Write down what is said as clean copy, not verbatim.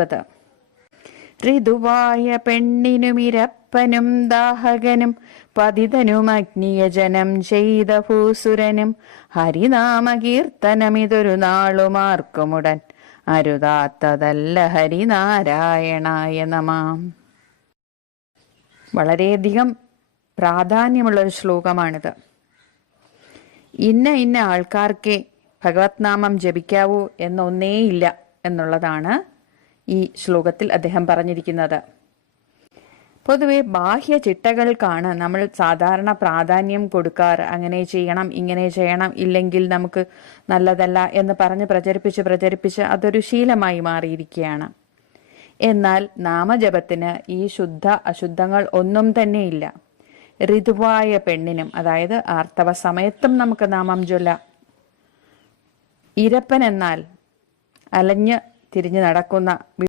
20. ഋതുവായ പെണ്ണിനുമിരപ്പനും ദാഹകനും പതിതനും അഗ്നിയജനം ചെയ്ത ഭൂസുരനും ഹരിനാമകീർത്തനമിതൊരു നാളുമാർക്കുമുടൻ അരുതാത്തതല്ല ഹരിനാരായണായ നമഃ. വളരെയധികം പ്രാധാന്യമുള്ളൊരു ശ്ലോകമാണിത്. ഇന്ന ആൾക്കാർക്കേ ഭഗവത് നാമം ജപിക്കാവൂ എന്നൊന്നേയില്ല എന്നുള്ളതാണ് ഈ ശ്ലോകത്തിൽ അദ്ദേഹം പറഞ്ഞിരിക്കുന്നത്. പൊതുവെ ബാഹ്യ ചിട്ടകൾക്കാണ് നമ്മൾ സാധാരണ പ്രാധാന്യം കൊടുക്കാറ്. അങ്ങനെ ചെയ്യണം, ഇങ്ങനെ ചെയ്യണം, ഇല്ലെങ്കിൽ നമുക്ക് നല്ലതല്ല എന്ന് പറഞ്ഞ് പ്രചരിപ്പിച്ച് അതൊരു ശീലമായി മാറിയിരിക്കുകയാണ്. എന്നാൽ നാമജപത്തിന് ഈ ശുദ്ധ അശുദ്ധങ്ങൾ ഒന്നും തന്നെയില്ല. ഋതുവായ പെണ്ണിനും, അതായത് ആർത്തവ സമയത്തും നമുക്ക് നാമം ചൊല്ലാം. ഇരപ്പൻ എന്നാൽ അലഞ്ഞ് തിരിഞ്ഞ് നടക്കുന്ന